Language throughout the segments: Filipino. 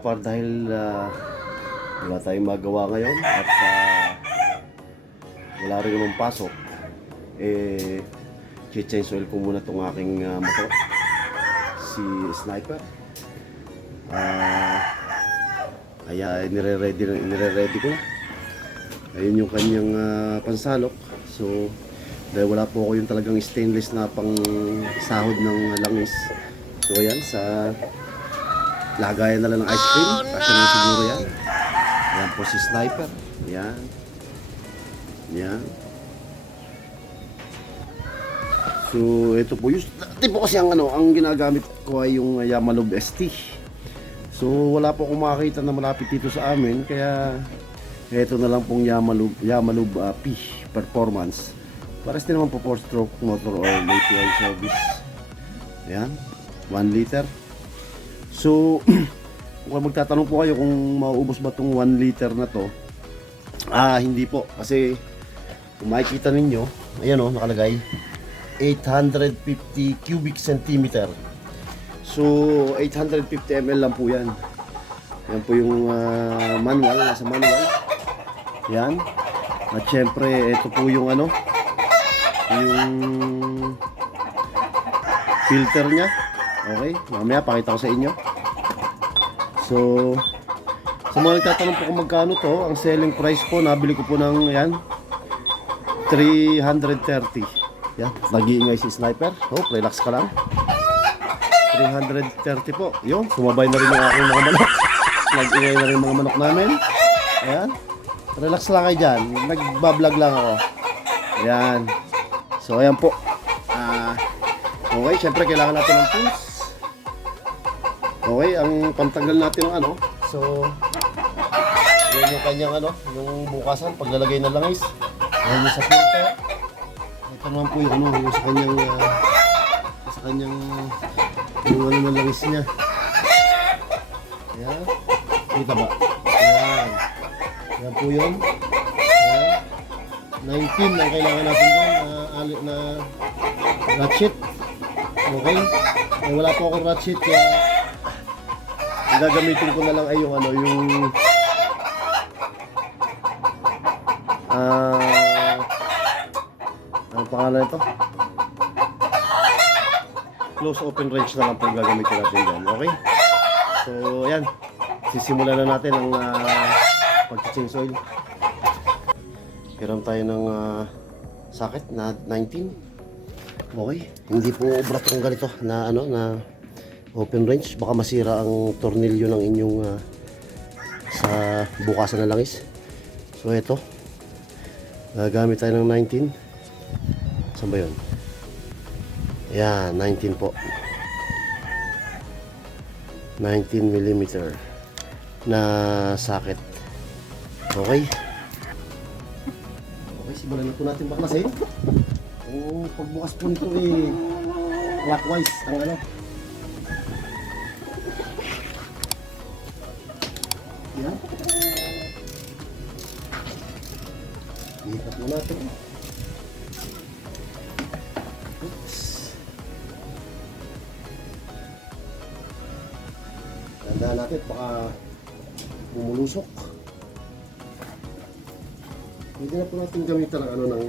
kapar dahil wala tayong magawa ngayon at wala rin namang pasok, change oil ko muna itong aking motor, si Sniper. Kaya nire-ready ko na. Ayun yung kanyang pansalok. So dahil wala po ako yung talagang stainless na pang sahod ng langis, so ayan, sa lagayan na lang ng ice cream. Kasi na siguro yan. Ayan po si Sniper. Ayan. Ayan. So ito po yung dati po kasi ang ginagamit ko ay yung Yamalub ST. So wala po akong makakita na malapit dito sa amin, kaya ito na lang pong Yamalub P Performance. Pares din naman po 4-stroke motor oil API service. Ayan, 1 liter. So kung magtatanong po kayo kung mauubos ba itong 1 liter na to, hindi po, kasi kung makikita ninyo, ayan nakalagay 850 cubic centimeter. So 850 ml lang po yan. Yan po yung manual, nasa manual. Yan. At syempre ito po yung yung filter nya. Okay, mamaya pakita ko sa inyo. So sa mga nagtatanong po kung magkano to, ang selling price po, nabili ko po ng yan 330. Yan, nag-iingay si Sniper. Relax ka lang. 330 po. Yun, sumabay na rin yung aking mga manok. Nag-ingay na rin yung mga manok namin. Ayan. Relax lang kayo dyan. Nagbablog lang ako. Ayan. So, ayan po. Okay, syempre kailangan natin ng tools. Okay, ang pantanggal natin ng So, yun yung kanyang yung bukasan, paglalagay ng langis. Ayan yung sa filter. Ito naman po yung yung sa kanyang yung ng langis niya. Ayan. Kita ba? Ayan. Ayan po yun. Ayan. 19 ang kailangan natin dyan na ratchet. Okay. Wala po akong ratchet, kaya gagamitin ko na lang ay yung yung ang pangalan ito? Close open wrench na lang po gagamitin natin dyan. Okay? So, ayan. Sisimulan na natin ang pag-change oil. Hiram tayo ng socket na 19. Okay? Hindi po obra itong ganito na na open wrench. Baka masira ang tornilyo ng inyong sa bukasan na langis. So, ito. Gagamit tayo ng 19. Saan ba yun? Ayan, 19 po. 19mm na socket. Okay. Okay, simulan na po natin baklasin. Pagbukas po nito clockwise ang Ayan. Ikat po natin. Oops. Tandaan natin, baka bumulusok. Pwede na po natin gamitan ng ng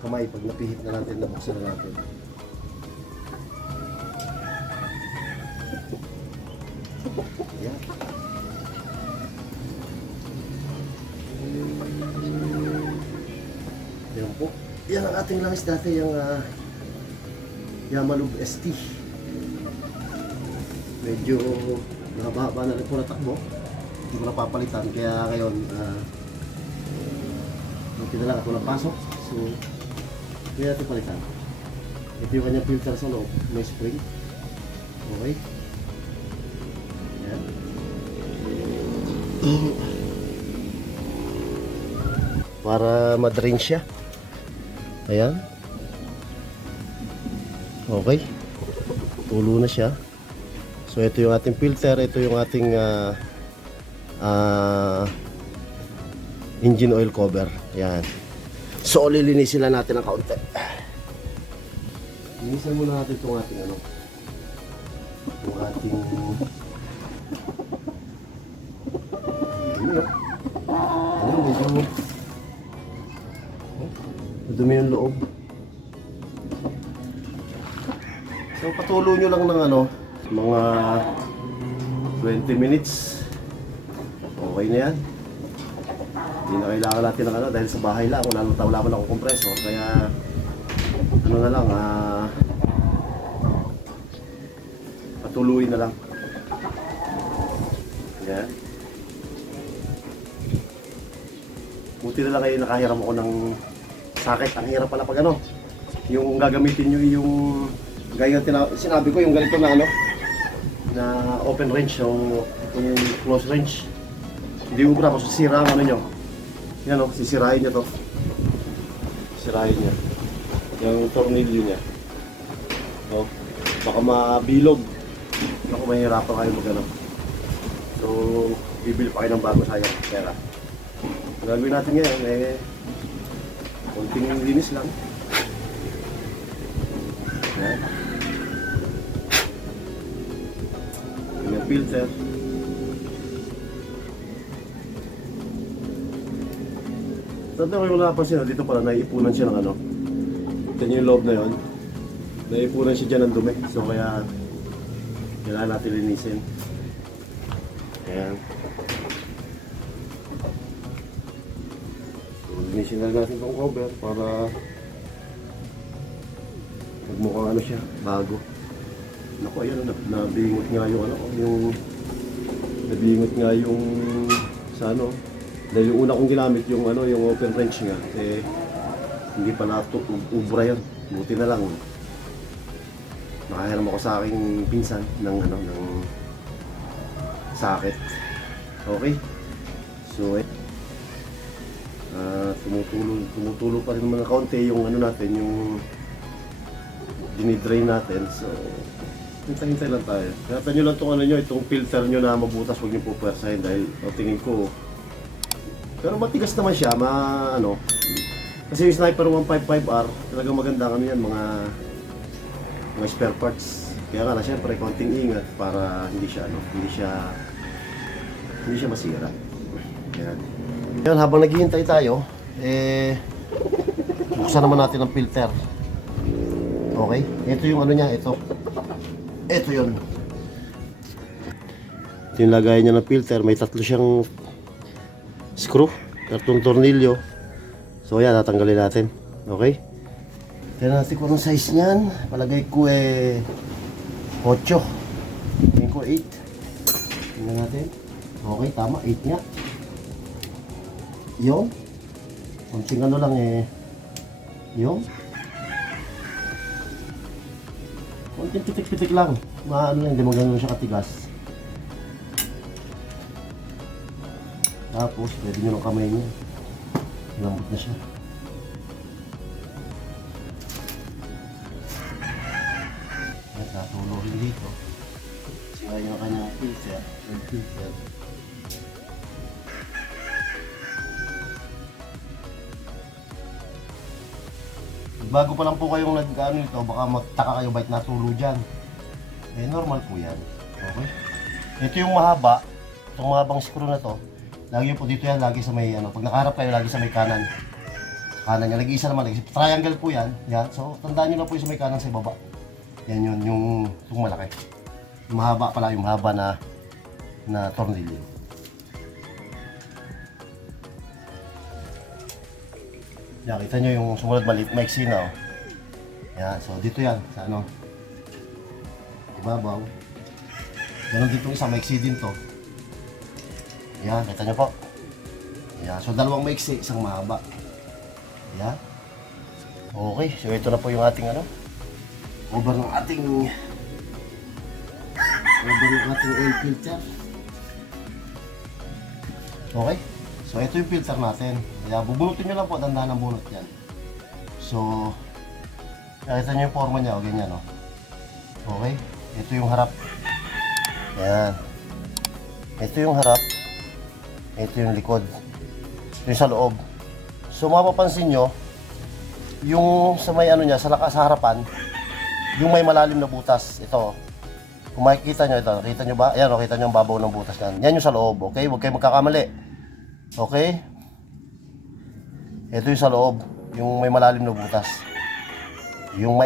kamay pag napihit na natin, nabuksan na natin. Ayan. Ayan po. Yan ang ating langis dati, yung Yamalub ST. Medyo mahaba na rin po natakbo. Hindi ko napapalitan, kaya ngayon hindi na lang ako napasok. So, hindi natin palitan. Ito yung kanyang filter sa loob, may spring. Okay. Ayan. Para ma-drain siya. Ayan. Okay. Tulo na siya. So ito yung ating filter, ito yung ating engine oil cover. Ayan. So lilinisin lang natin ng kaunti. Linisan muna natin itong ating itong ating patulo nyo lang ng ano, mga 20 minutes. Okay na yan. Hindi na kailangan natin ng ano dahil sa bahay lang. Wala man akong compressor. Kaya ano na lang, patuloy na lang. Yan. Buti na lang kayo nakahiram ako ng socket. Ang hirap pala pag ano, yung gagamitin nyo yung gaya sinabi ko, yung ganito na ano, na open range o yung close range. Hindi ubra, masisira ang ano nyo. Yan o, sisirain nyo to. Sisirain nyo yung tornilyo niya. O, baka mabilog. Baka mahirapan kayo mag ano. So, bibili pa kayo ng bago, sayang pera. Gagawin natin ngayon, konting linis lang. Yan. Yung filter. Tanda ko yung napansin, dito pala naiipunan siya ng ano. Ito yung loob na yun. Naiipunan siya dyan ng dumi. So kaya kailangan natin linisin. Ayan. So linisin na natin itong cover para magmukhang ano siya, bago. Naku, ayan, nabingot nga yung ano, nabingot nga yung sa ano. Dahil yung una kong ginamit yung ano, yung open wrench nga, hindi pala ito ubra yan. Buti na lang. Nakahiram ako sa aking pinsan ng ano, ng socket. Okay. So tumutulo pa rin naman ng kaunti yung ano natin, yung dinidrain natin. So hintay-hintay lang tayo. Ingatan nyo lang itong ano nyo, itong filter nyo na mabutas, huwag nyo pupwersahin dahil tingin ko. Pero matigas naman siya, ano. Kasi yung Sniper 155R, talagang maganda ano yan, mga spare parts. Kaya nga na syempre konting ingat para hindi siya masira. Yan. Yan, habang naghihintay tayo, buksan naman natin ang filter. Okay? Ito yung ano niya, ito. Ito yun. Ito yung lagayan niya ng filter, may tatlo siyang screw, tatlong tornilyo. So yan, tatanggalin natin. Okay? Tignan natin kung anong size niyan. Palagay ko 8. Tingin ko 8. Tingnan natin. Okay, tama, 8 nga. Yung konting ano lang yung konting pitik-pitik lang. Maano lang, hindi mo ganun siya katigas. Tapos, pwede nyo ng kamay niya. Lambot na siya. At natulo rin dito. Kasi yung kanyang filter. Yung filter. Bago pa lang po kayong nag-ano ito, baka magtaka kayo bakit natulo dyan. Normal po yan. Okay? Ito yung mahaba. Itong mahabang screw na to. Lagi po dito yan, lagi sa may ano, pag nakaharap kayo, lagi sa may kanan. Kanan niya, nag-iisa naman, triangle po yan. Yan. So, tandaan nyo lang po yung sa may kanan sa baba. Yan yun, yung malaki. Yung mahaba pala, yung mahaba na tornilyo. Yan, kita nyo yung sumunod maliit, maiksi na oh. Yan, so dito yan, sa ano. Ibabaw. Ganon dito isa, maiksi din to. Yan, kita nyo po. Yan, so dalawang maiksi, isang mahaba. Yan. Okay, so ito na po yung ating ano. Cover ng ating oil filter. Okay. So ito yung filter natin. Kaya bubunutin nyo lang po, dandahan ang bunot yan. So, nakita nyo yung forma niya, o ganyan o. Okay. Ito yung harap. Yan. Ito yung harap. Ito yung likod. Ito yung sa loob. So mapapansin nyo, yung sa may ano niya, sa harapan, yung may malalim na butas. Ito. Kung makikita nyo ito, nakita nyo ba? Ayan, nakita nyo ang babaw ng butas yan. Yan yung sa loob, okay? Huwag kayo magkakamali. Okay? Ito yung sa loob, yung may malalim na butas. Yung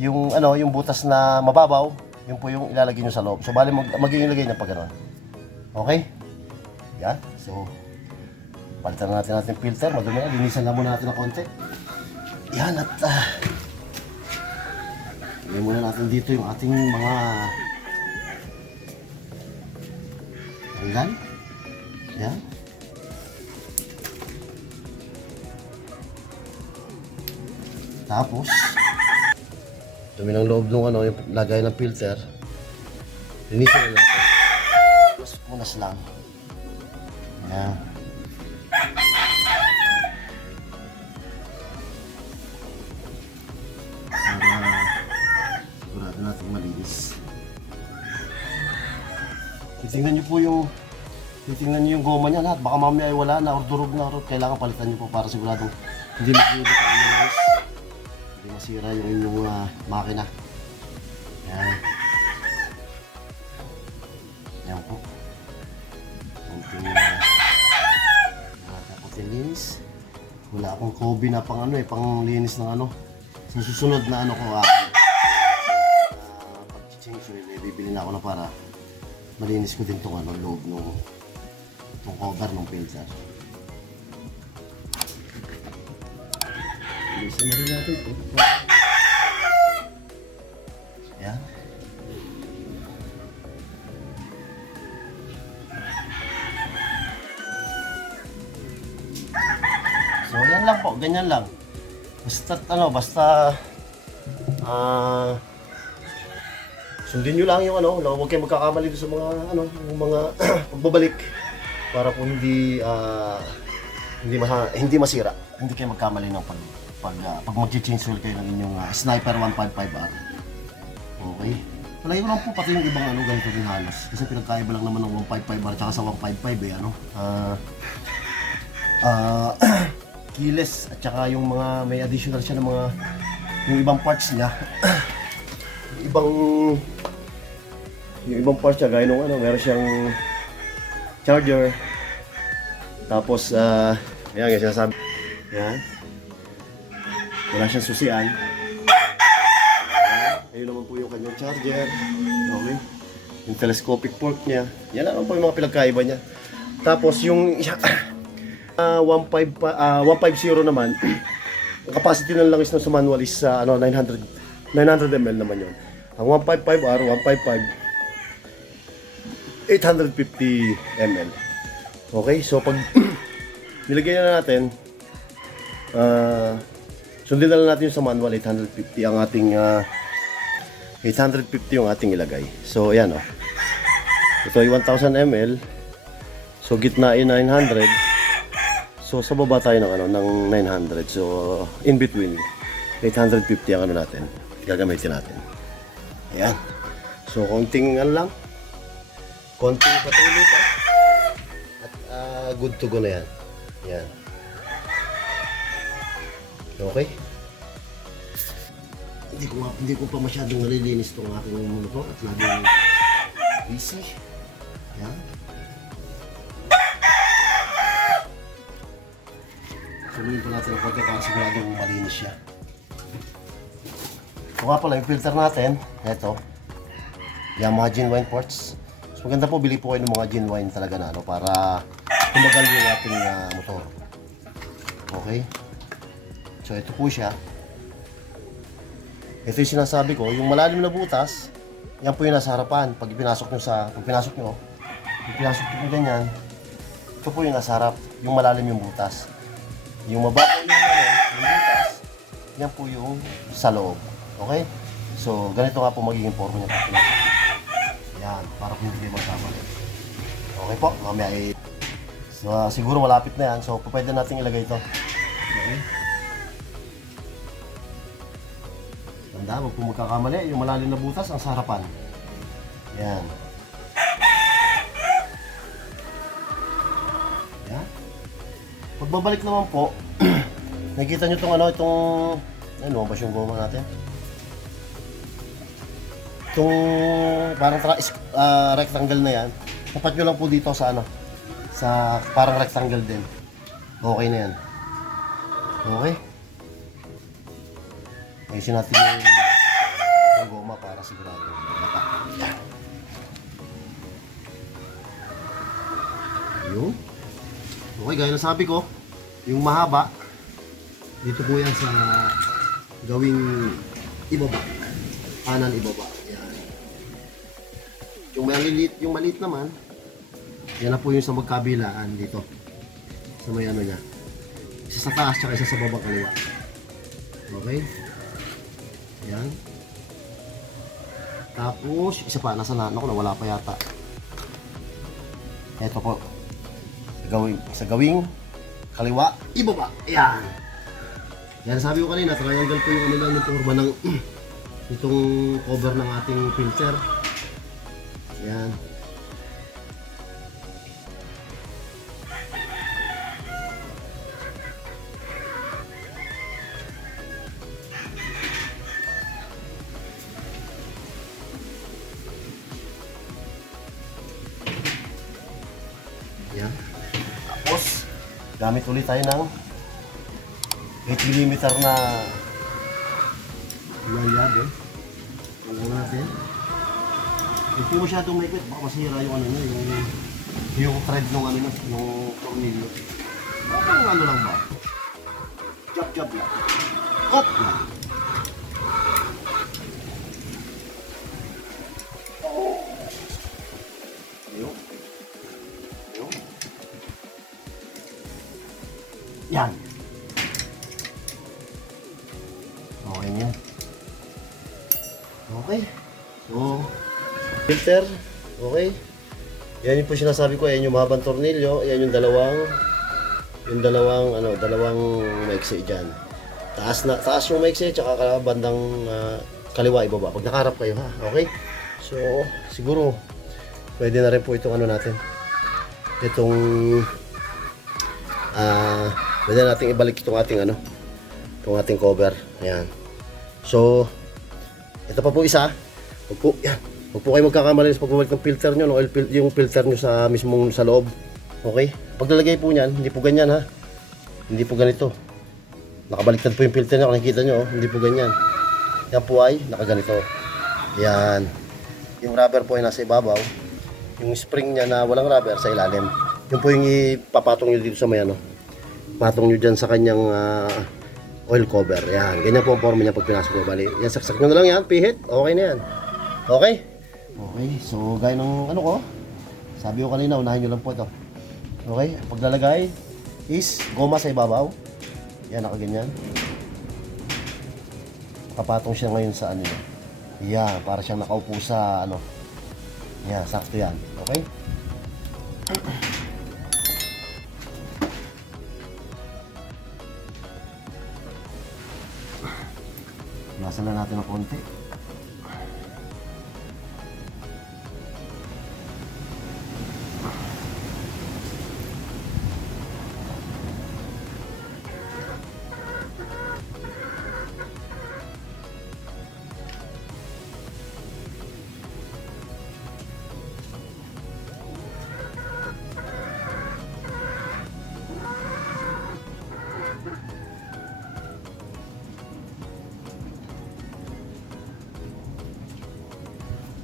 yung ano, yung butas na mababaw, yun po yung ilalagay nyo sa loob. So bali magiging ilagay niya pag gano'n. Okay? Yan. So palitan na natin filter, madumi na, linisan lang muna natin ng konti. Yan at ilagay muna natin dito yung ating mga tanggal. Yan. Tapos dumi ng loob ng ano, yung lagay ng filter. Linisin na natin. Mas punas lang. Yan. Para sigurado natin malinis. Titingnan nyo yung goma niya lahat. Baka mamaya ay wala na or durog na. Kailangan palitan nyo po para siguradong hindi mag-iibig ang inyong guys. Hindi masira yung inyong makina. Yan. Yan po. Kunting nakakaputin linis. Wala akong Kobe na pang ano pang linis ng ano. Sa susunod na ano ko pag-change so bibili na ako na para malinis ko din tong ano loob ng tong cover ng filter. Linisan na rin natin ito. Yan. So yan lang po, ganyan lang. Basta sundin nyo lang yung ano, huwag kayo magkakamali sa mga ano, yung mga pagbabalik para po hindi masira. Hindi kayo magkamali ng pag mag-change oil kayo ng inyong Sniper 155R. Okay. Palagi ko lang po pati yung ibang ano ganito din halos. Kasi pinagkaiba lang naman ng 155R tsaka sa 155 ano. Keyless at saka yung mga may additional siya ng mga yung ibang parts niya. yung ibang parts niya gaya nung ano, meron siyang charger. Tapos ayan guys, sinasabi. Yan. Wala siyang susian. Ayun naman po yung kanyang charger. Okay. Yung telescopic port niya. Yan naman po yung mga pinagkaiba niya. Tapos yung 150 naman, ang capacity ng langis ng sa manual is 900 ml naman yun. Ang 155R, 850 ml. Okay, so pag nilagay na natin, sundin na lang natin yung sa manual 850 ang ating 850 yung ating ilagay. So ayan oh. Ito ay 1000 ml. So gitna ay 900. So sa baba tayo ng ng 900. So in between 850 ang ano natin. Gagamitin natin. Ayan. So konting lang. Konting patuloy pa. At good to go na yan. Yan. Okay. Hindi ko pa masyadong nalilinis itong aking motor at laging busy. Yan. Suluin pa natin ang konti para siguradong malinis siya. So nga pala, yung filter natin, ito, Yamaha genuine ports. So maganda po, bili po kayo ng mga genuine talaga na para tumagal yung ating motor. Okay? So ito po siya. Ito yung sinasabi ko, yung malalim na butas, yan po yung nasa harapan. Pag pinasok nyo ganyan, ito po yung nasa harap, yung malalim yung butas. Yung mababaw yung butas, yan po yung sa loob. Okay? So, ganito nga po magiging forma niya. Yan, para po hindi kayo magkamali. Okay po, mamaya so, siguro malapit na yan. So, pwede natin ilagay ito. Okay? Tanda, wag po magkakamali. Yung malalim na butas, ang sarapan. Yan. Yan. Pagbabalik naman po, nakikita nyo itong lumabas yung goma natin. Itong parang rectangle na yan, tapat nyo lang po dito sa sa parang rectangle din. Okay na yan. Okay? Ayusin natin yung para sigurado. Yan. Yun. Okay, gaya na sabi ko, yung mahaba, dito po yan sa gawing ibaba. Kanan ibaba. Yan. Yung maliit naman, yan na po yung sa magkabilaan dito. Sa may ano niya. Isa sa taas, tsaka isa sa baba kaliwa. Okay? Yan. Tapos, isa pa, nasa na, ako wala pa yata. Ito po. Sa gawing kaliwa, ibaba. Yan. Yan, sabi ko kanina, triangle po yung ano lang, yung forma ng itong cover ng ating filter. Yan. Yan. Tapos, gamit ulit tayo ng 8mm na layad eh. Wala natin. Hindi masyadong maikot, baka masira yung ano niya, yung thread ng ano niya, yung tornilyo. Parang ano lang ba? Jab lang. Hop lang. Ayun. Ayun. Yan. Okay yan. Okay. So, filter. Okay. Yan yung po sinasabi ko. Yan yung mahabang tornilyo. Yan yung dalawang maiksi dyan. Taas yung maiksi, tsaka bandang kaliwa ibaba. Pag nakaharap kayo ha. Okay. So, siguro, pwede na rin po itong ano natin. Itong, pwede natin ibalik itong ating ano. Itong ating cover. Ayan. So, ito pa po isa. Huwag po kayo magkakamali sa pagbabalik ng filter nyo, no? Yung filter nyo sa mismong sa loob. Okay? Paglalagay po niyan, hindi po ganyan ha. Hindi po ganito. Nakabaliktad po yung filter nyo, nakikita nyo, hindi po ganyan. Yan po ay nakaganito. Yan. Yung rubber po ay nasa ibabaw. Yung spring niya na walang rubber sa ilalim. Yun po yung ipapatong nyo dito sa may ano. Patong nyo dyan sa kanyang oil cover. Yan. Ganyan po ang forma niya pag pinasok nyo. Bali, yan, saksak nyo na lang yan. Pihit. Okay na yan. Okay? Okay. So, gaya ng ano ko. Sabi ko kanina, unahin nyo lang po ito. Okay? Paglalagay is goma sa ibabaw. Yan, nakaganyan. Kapatong siya ngayon sa ano yan. Yan. Para siyang nakaupo sa ano. Yan. Sakto yan. Okay? Nasa na natin ng konti.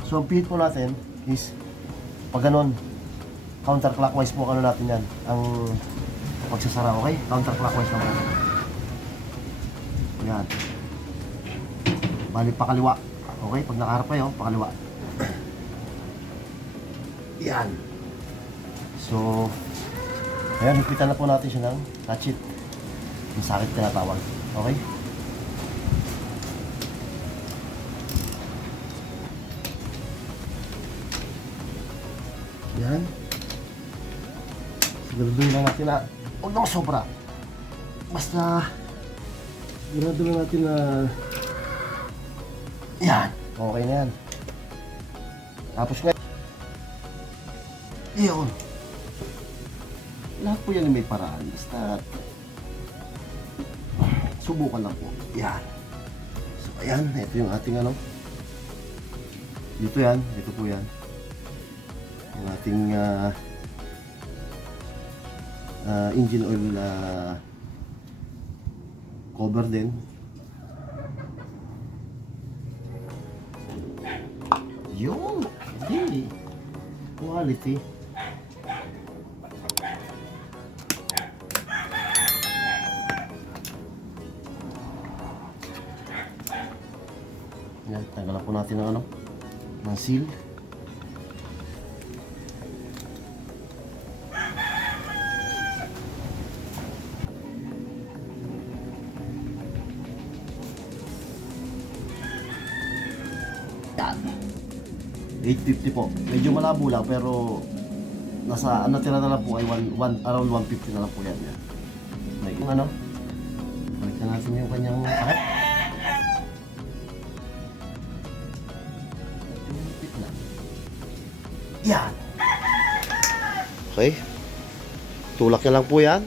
So, ang pihit po natin is pag ganon, counterclockwise po ano natin yan, ang pagsasara, okay? Counterclockwise naman. Yan. Bali, pakaliwa. Okay? Pag nakaharap kayo, pakaliwa. Yan. So, ayan, hipitan na po natin siya ng ratchet. Yung sakit tinatawag. Okay? Yan. Siguraduhin lang natin na huwag na sobra. Basta siguraduhin natin na yan. Okay na yan. Tapos nga yun. Lahat po yan may paraan. Basta subukan lang po. Yan. So ayan. Ito yung ating ano. Dito yan. Dito po yan. Yung ating engine oil cover din. Yun. Hindi. Quality. Yan, tanggalan po natin ng ano, ng seal. Yan. 850 po. Medyo malabo lang pero nasa ano tira na lang po ay around 150 na lang po yan. Yan. May yung ano. Balik na natin yung kanyang takip. Yan. Okay. Tulak niya lang po yan.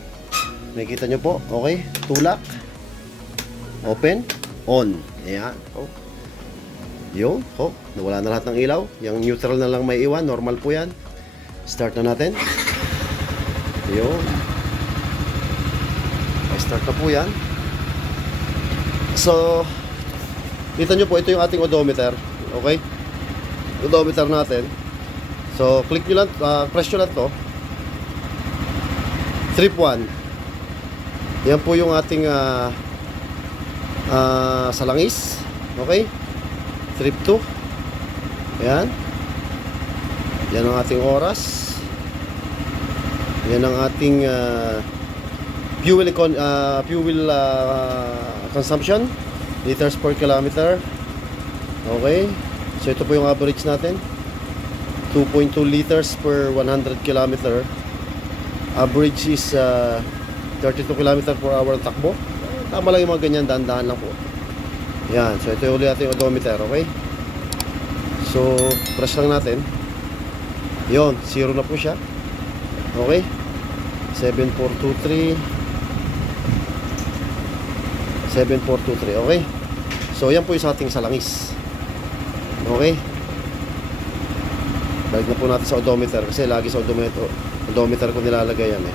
Nakikita nyo po. Okay. Tulak. Open. On. Ayan. Oh. Yun. Oh. Nawala na lahat ng ilaw. Yung neutral na lang may iwan. Normal po yan. Start na natin. Yun. Start na po yan. So, kita nyo po. Ito yung ating odometer. Okay. Odometer natin. So, click nyo lang, press nyo lang to. Trip 1. Yan po yung ating salangis. Okay? Trip 2. Yan. Yan ang ating oras. Yan ang ating fuel consumption. Liters per kilometer. Okay? So, ito po yung average natin. 2.2 liters per 100 kilometer. Average is 32 kilometer per hour ang takbo. Tama lang yung mga ganyan, dahan-dahan lang po. Yan, so ito yung ulit ating odometer, okay? So, press lang natin. Yon, 0 na po siya. Okay? 7423 7423, okay? So, yan po yung sa ating salangis. Okay? Balik na po natin sa odometer kasi lagi sa odometer ko nilalagay yan eh.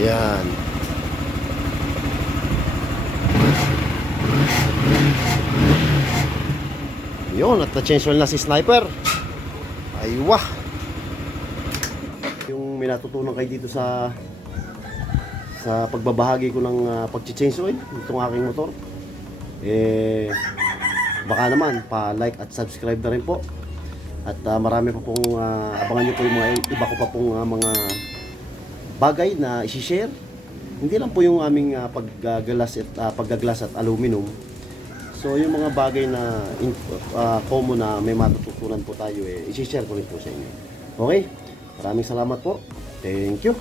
Ayan. Yun, at na-change oil na si Sniper. Aywa. Yung may natutunan kayo dito sa pagbabahagi ko ng pag-change oil itong aking motor. Baka naman pa-like at subscribe na rin po. At marami pa pong abangan nyo po yung mga iba ko pa pong mga bagay na isi-share. Hindi lang po yung aming paggaglas at aluminum. So yung mga bagay na common na may matututunan po tayo isi-share ko rin po sa inyo. Okay? Maraming salamat po. Thank you.